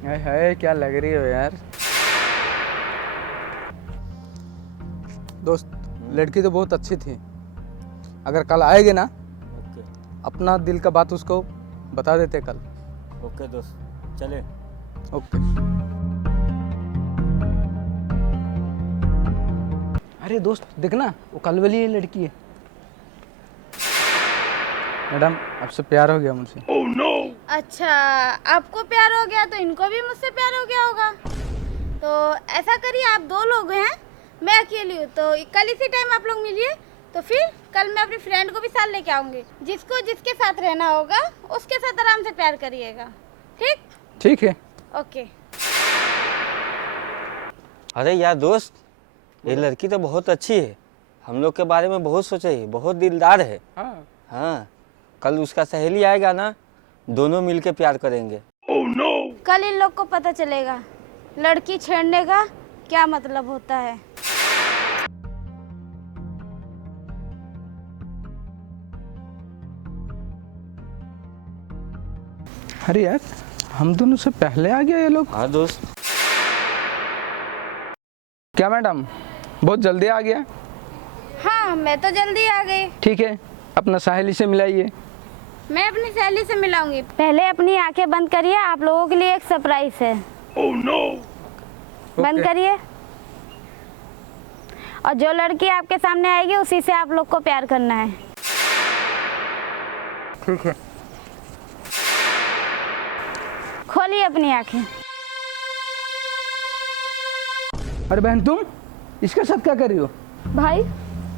हाय क्या लग रही हो यार। दोस्त लड़की तो बहुत अच्छी थी। अगर कल आएगी ना ओके अपना दिल का बात उसको बता देते कल। ओके दोस्त चले। ओके। अरे दोस्त देखना वो कल वाली लड़की है। मैडम आपसे प्यार हो गया मुझसे। oh, no! अच्छा आपको प्यार हो गया तो इनको भी मुझसे प्यार हो गया होगा। तो ऐसा करिए आप 2 लोग हैं, मैं अकेली हूँ, तो कल इसी टाइम आप लोग मिलिए। तो फिर कल मैं अपनी फ्रेंड को भी साथ लेके आऊँगी। जिसको जिसके साथ रहना होगा उसके साथ आराम से प्यार करिएगा। ठीक? ठीक है। ओके। अरे यार दोस्त, ये लड़की तो बहुत अच्छी है, हम लोग के बारे में बहुत सोचे है, बहुत दिलदार है। हाँ कल उसका सहेली आएगा ना, दोनों मिलके प्यार करेंगे। oh, no! कल इन लोग को पता चलेगा लड़की छेड़ने का क्या मतलब होता है। अरे यार हम दोनों से पहले आ गया ये लोग। हाँ दोस्त। क्या मैडम बहुत जल्दी आ गया। हाँ मैं तो जल्दी आ गई। ठीक है अपना सहेली से मिलाइए। मैं अपनी सहेली से मिलाऊंगी। पहले अपनी आंखें बंद करिए, आप लोगों के लिए एक सरप्राइज है। oh, no! बंद करिए। और जो लड़की आपके सामने आएगी उसी से आप लोग को प्यार करना है। ठीक है। खोलिए अपनी आंखें। अरे बहन तुम इसके साथ क्या कर रही हो? भाई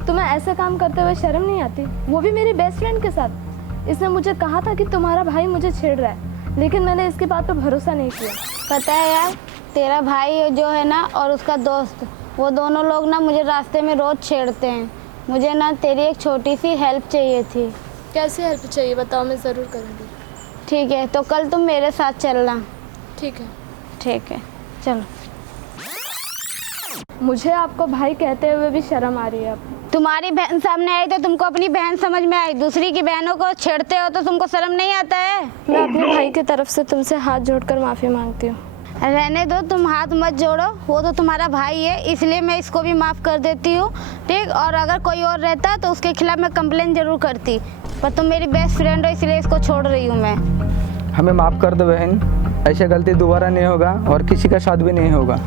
तुम्हें ऐसे काम करते हुए शर्म नहीं आती? वो भी मेरी बेस्ट फ्रेंड के साथ। इसने मुझे कहा था कि तुम्हारा भाई मुझे छेड़ रहा है, लेकिन मैंने इसकी बात पर भरोसा नहीं किया। पता है यार, तेरा भाई जो है ना और उसका दोस्त, वो दोनों लोग ना मुझे रास्ते में रोज छेड़ते हैं। मुझे ना तेरी एक छोटी सी हेल्प चाहिए थी। कैसे हेल्प चाहिए बताओ, मैं ज़रूर करूँगी। ठीक है तो कल तुम मेरे साथ चलना। ठीक है। ठीक है चलो। मुझे आपको भाई कहते हुए भी शर्म आ रही है अब। तुम्हारी बहन सामने आई तो तुमको अपनी बहन समझ में आई, दूसरी की बहनों को छेड़ते हो तो तुमको शर्म नहीं आता है? मैं अपने भाई की तरफ से तुमसे हाथ जोड़कर माफ़ी मांगती हूँ। रहने दो, तुम हाथ मत जोड़ो, वो तो तुम्हारा भाई है, इसलिए मैं इसको भी माफ़ कर देती हूँ। ठीक, और अगर कोई और रहता तो उसके खिलाफ मैं कंप्लेन जरूर करती, पर तुम मेरी बेस्ट फ्रेंड हो इसलिए इसको छोड़ रही हूँ मैं। हमें माफ़ कर दो बहन, ऐसे गलती दोबारा नहीं होगा और किसी का साथ भी नहीं होगा।